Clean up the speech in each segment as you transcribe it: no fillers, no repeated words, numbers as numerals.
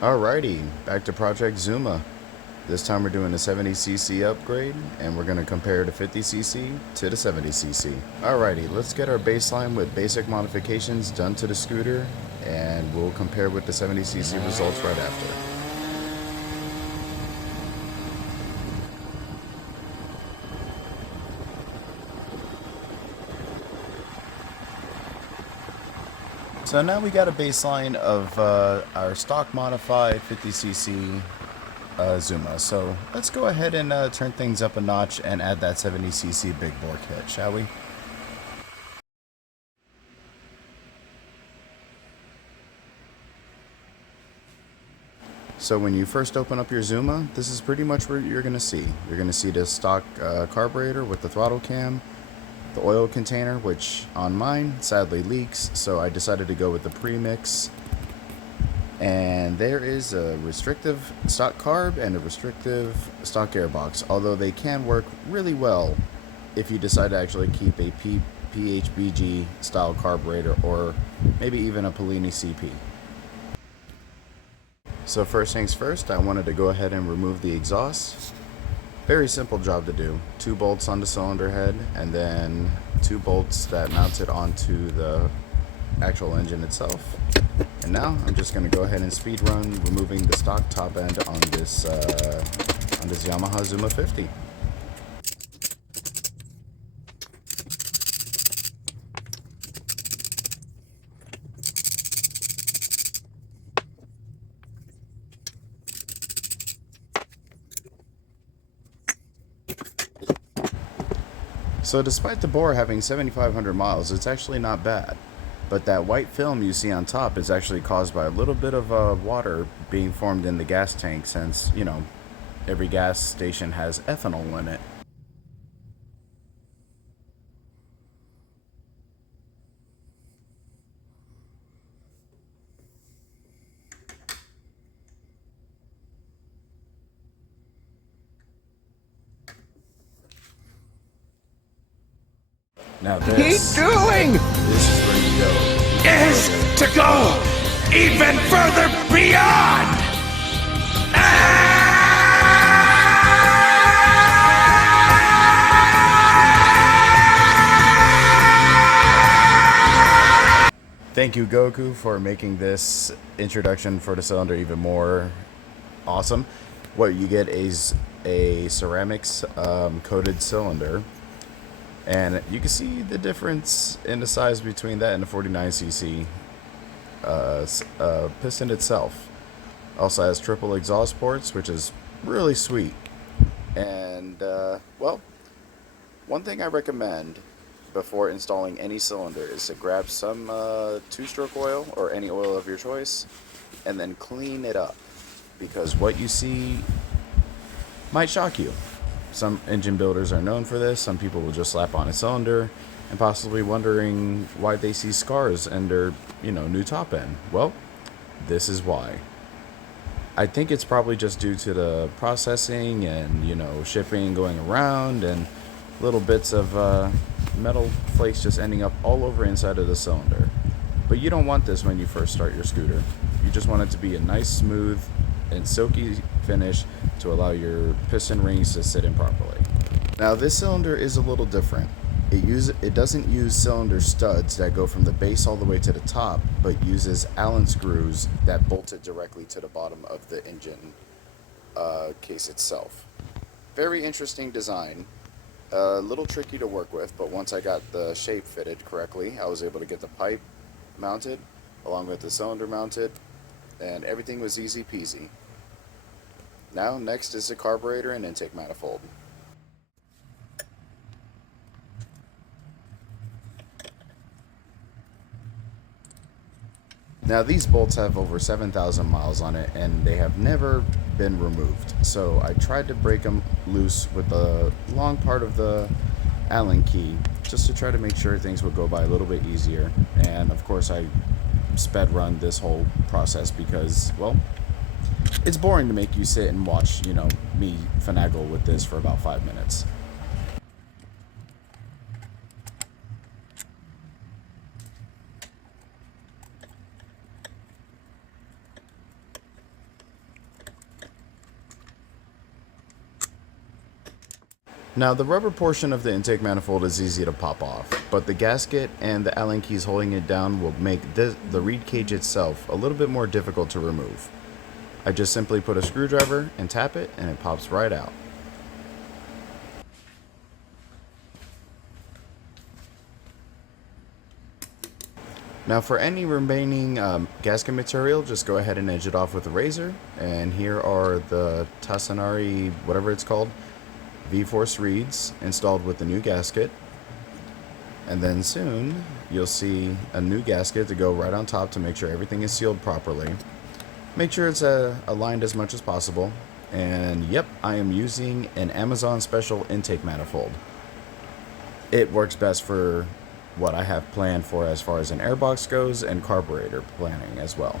Alrighty, back to Project Zuma. This time we're doing a 70cc upgrade, and we're going to compare the 50cc to the 70cc. Alrighty, let's get our baseline with basic modifications done to the scooter, and we'll compare with the 70cc results right after. So now we got a baseline of our stock modified 50cc Zuma. So let's go ahead and turn things up a notch and add that 70cc big bore kit, shall we? So when you first open up your Zuma, this is pretty much what you're going to see. You're going to see the stock carburetor with the throttle cam, the oil container, which on mine sadly leaks, so I decided to go with the premix. And there is a restrictive stock carb and a restrictive stock airbox, although they can work really well if you decide to actually keep a PHBG style carburetor or maybe even a Polini CP. So first things first, I wanted to go ahead and remove the exhaust. Very simple job to do. 2 bolts on the cylinder head and then 2 bolts that mounted onto the actual engine itself. And now I'm just going to go ahead and speed run removing the stock top end on this Yamaha Zuma 50. So despite the bore having 7,500 miles, it's actually not bad. But that white film you see on top is actually caused by a little bit of water being formed in the gas tank since, you know, every gas station has ethanol in it. Now this doing is where you go. is to go even further beyond. Thank you, Goku, for making this introduction for the cylinder even more awesome. What you get is a ceramics coated cylinder, and you can see the difference in the size between that and the 49cc piston itself. Also has triple exhaust ports, which is really sweet. And well, one thing I recommend before installing any cylinder is to grab some 2-stroke oil or any oil of your choice and then clean it up, because what you see might shock you. Some engine builders are known for this. Some people will just slap on a cylinder and possibly wondering why they see scars in their, new top end. Well, this is why. I think it's probably just due to the processing and, shipping going around and little bits of metal flakes just ending up all over inside of the cylinder. But you don't want this when you first start your scooter. You just want it to be a nice, smooth, and silky finish to allow your piston rings to sit in properly. Now this cylinder is a little different. It doesn't use cylinder studs that go from the base all the way to the top, but uses Allen screws that bolted directly to the bottom of the engine case itself. Very interesting design. A little tricky to work with, but once I got the shape fitted correctly, I was able to get the pipe mounted along with the cylinder mounted, and everything was easy peasy. Now next is the carburetor and intake manifold. Now these bolts have over 7,000 miles on it and they have never been removed. So I tried to break them loose with the long part of the Allen key just to try to make sure things would go by a little bit easier. And of course I sped run this whole process because, well, it's boring to make you sit and watch, me finagle with this for about 5 minutes. Now, the rubber portion of the intake manifold is easy to pop off, but the gasket and the Allen keys holding it down will make the reed cage itself a little bit more difficult to remove. I just simply put a screwdriver and tap it, and it pops right out. Now, for any remaining gasket material, just go ahead and edge it off with a razor. And here are the Tassanari, whatever it's called, V-Force reeds installed with the new gasket. And then soon you'll see a new gasket to go right on top to make sure everything is sealed properly. Make sure it's aligned as much as possible. And yep, I am using an Amazon special intake manifold. It works best for what I have planned for as far as an airbox goes and carburetor planning as well.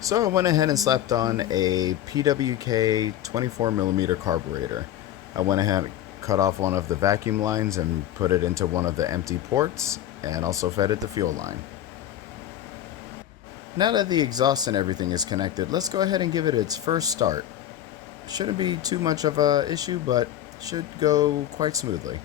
So I went ahead and slapped on a PWK 24mm carburetor. I went ahead and cut off one of the vacuum lines and put it into one of the empty ports, and also fed it the fuel line. Now that the exhaust and everything is connected, let's go ahead and give it its first start. Shouldn't be too much of a issue, but should go quite smoothly.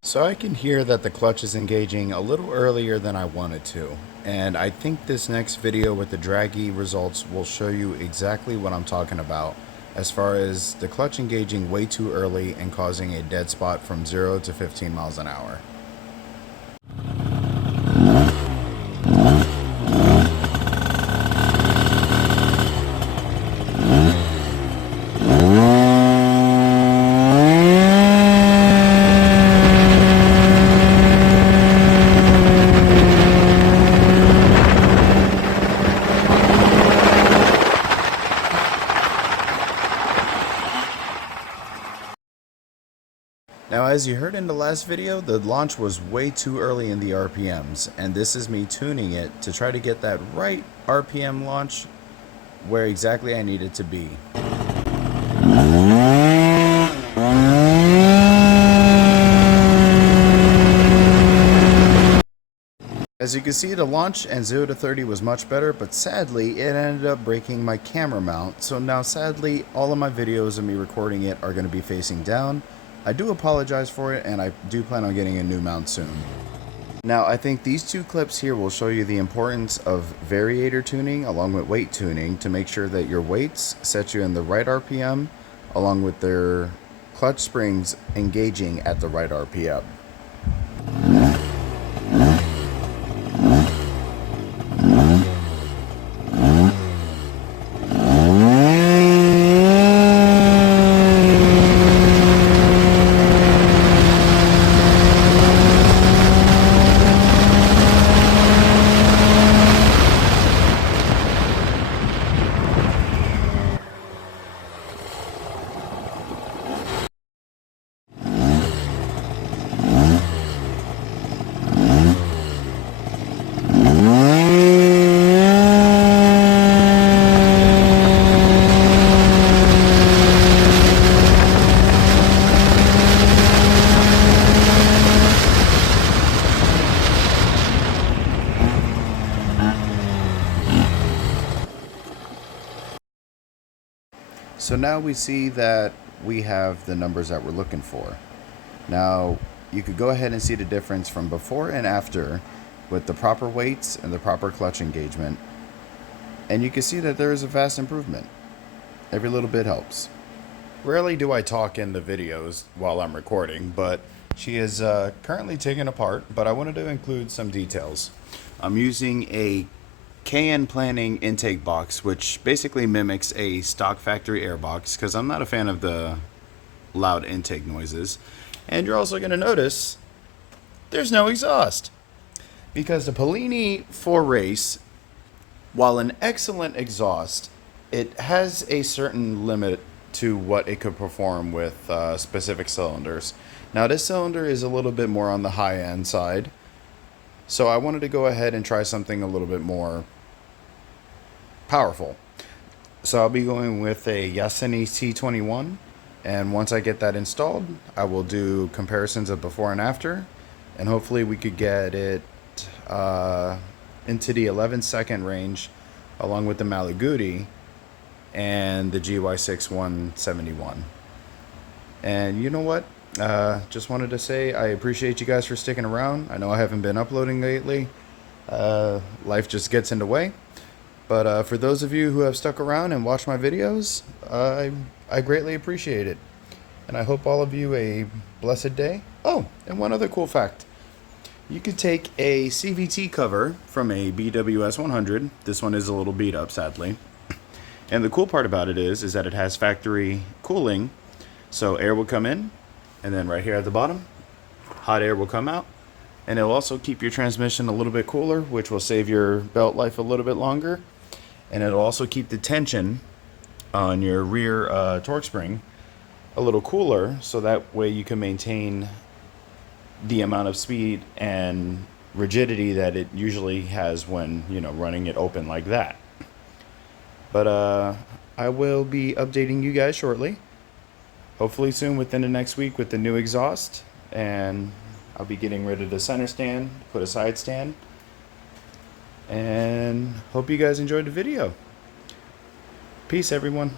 So I can hear that the clutch is engaging a little earlier than I wanted to, and I think this next video with the draggy results will show you exactly what I'm talking about as far as the clutch engaging way too early and causing a dead spot from 0 to 15 miles an hour. Now, as you heard in the last video, the launch was way too early in the RPMs, and this is me tuning it to try to get that right RPM launch where exactly I need it to be. As you can see, the launch and 0 to 30 was much better, but sadly it ended up breaking my camera mount, so now sadly all of my videos of me recording it are going to be facing down. I do apologize for it, and I do plan on getting a new mount soon. Now, I think these two clips here will show you the importance of variator tuning along with weight tuning to make sure that your weights set you in the right RPM along with their clutch springs engaging at the right RPM. now we see that we have the numbers that we're looking for. Now, you could go ahead and see the difference from before and after with the proper weights and the proper clutch engagement. And you can see that there is a vast improvement. Every little bit helps. Rarely do I talk in the videos while I'm recording, but she is currently taken apart, but I wanted to include some details. I'm using a KN Planning intake box, which basically mimics a stock factory air box, because I'm not a fan of the loud intake noises. And you're also going to notice there's no exhaust, because the Polini 4 Race, while an excellent exhaust, it has a certain limit to what it could perform with specific cylinders. Now this cylinder is a little bit more on the high end side, so I wanted to go ahead and try something a little bit more powerful. So I'll be going with a Yasuni C21, and once I get that installed, I will do comparisons of before and after, and hopefully we could get it into the 11-second range along with the Malaguti and the GY6 171. And you know what? Just wanted to say I appreciate you guys for sticking around. I know I haven't been uploading lately. Life just gets in the way. But for those of you who have stuck around and watched my videos, I greatly appreciate it. And I hope all of you a blessed day. Oh, and one other cool fact. You could take a CVT cover from a BWS 100. This one is a little beat up, sadly. And the cool part about it is that it has factory cooling. So air will come in, and then right here at the bottom, hot air will come out. And it'll also keep your transmission a little bit cooler, which will save your belt life a little bit longer. And it'll also keep the tension on your rear torque spring a little cooler, so that way you can maintain the amount of speed and rigidity that it usually has when, you know, running it open like that. But I will be updating you guys shortly, hopefully soon within the next week, with the new exhaust. And I'll be getting rid of the center stand, put a side stand, and hope you guys enjoyed the video. Peace, everyone.